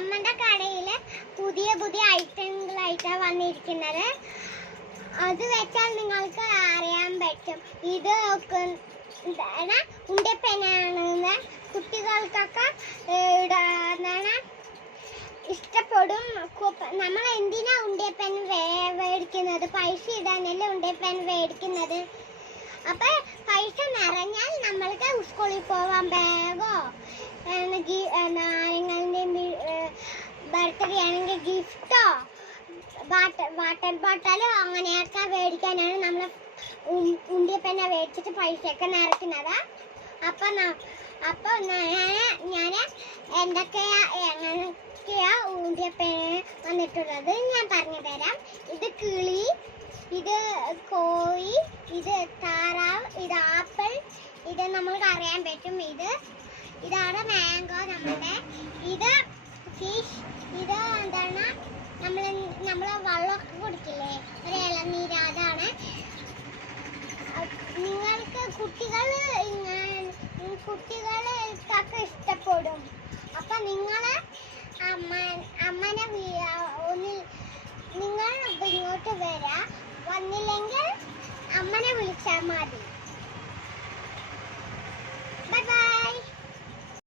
നമ്മുടെ കടയിൽ പുതിയ പുതിയ ഐറ്റങ്ങളായിട്ടാണ് വന്നിരിക്കുന്നത്. അത് വെച്ചാൽ നിങ്ങൾക്ക് അറിയാൻ പറ്റും. ഇത് ഉണ്ടപ്പനാണെന്ന് കുട്ടികൾക്കൊക്കെ ഇഷ്ടപ്പെടും. നമ്മൾ എന്തിനാ ഉണ്ടപ്പൻ മേടിക്കുന്നത്? പൈസ ഇടാനല്ലേ ഉണ്ടപ്പൻ മേടിക്കുന്നത്. അപ്പൊ പൈസ നിറഞ്ഞാൽ നമ്മൾക്ക് സ്കൂളിൽ പോവാൻ ബാഗോ ബർത്ത്ഡേ ആണെങ്കിൽ ഗിഫ്റ്റോ വാട്ടർ ബോട്ടലോ അങ്ങനെയൊക്കെ മേടിക്കാനാണ് നമ്മൾ ഉണ്ടിയപ്പനെ മേടിച്ചിട്ട് പൈസയൊക്കെ നിറയ്ക്കുന്നത്. അപ്പൊ ഞാൻ എങ്ങനെയൊക്കെയാ ഉണ്ടിയപ്പന് വന്നിട്ടുള്ളത് ഞാൻ പറഞ്ഞു തരാം. ഇത് കിളി, ഇത് കോഴി, ഇത് താറാവ്, ഇത് ആപ്പിൾ, ഇത് നമ്മൾക്ക് അറിയാൻ പറ്റും. ഇതാണ് മാംഗോ നമ്മുടെ. ഇത് ഫിഷ്, ഇത് എന്താണ് നമ്മൾ വെള്ളമൊക്കെ കുടിക്കില്ലേ, ഒരു ഇളനീര്, അതാണ്. നിങ്ങൾക്ക് കുട്ടികൾക്കൊക്കെ ഇഷ്ടപ്പെടും. അപ്പൊ നിങ്ങൾ നിങ്ങൾ ഇങ്ങോട്ട് വന്നില്ലെങ്കിൽ അമ്മനെ വിളിച്ചാൽ മതി. Bye bye.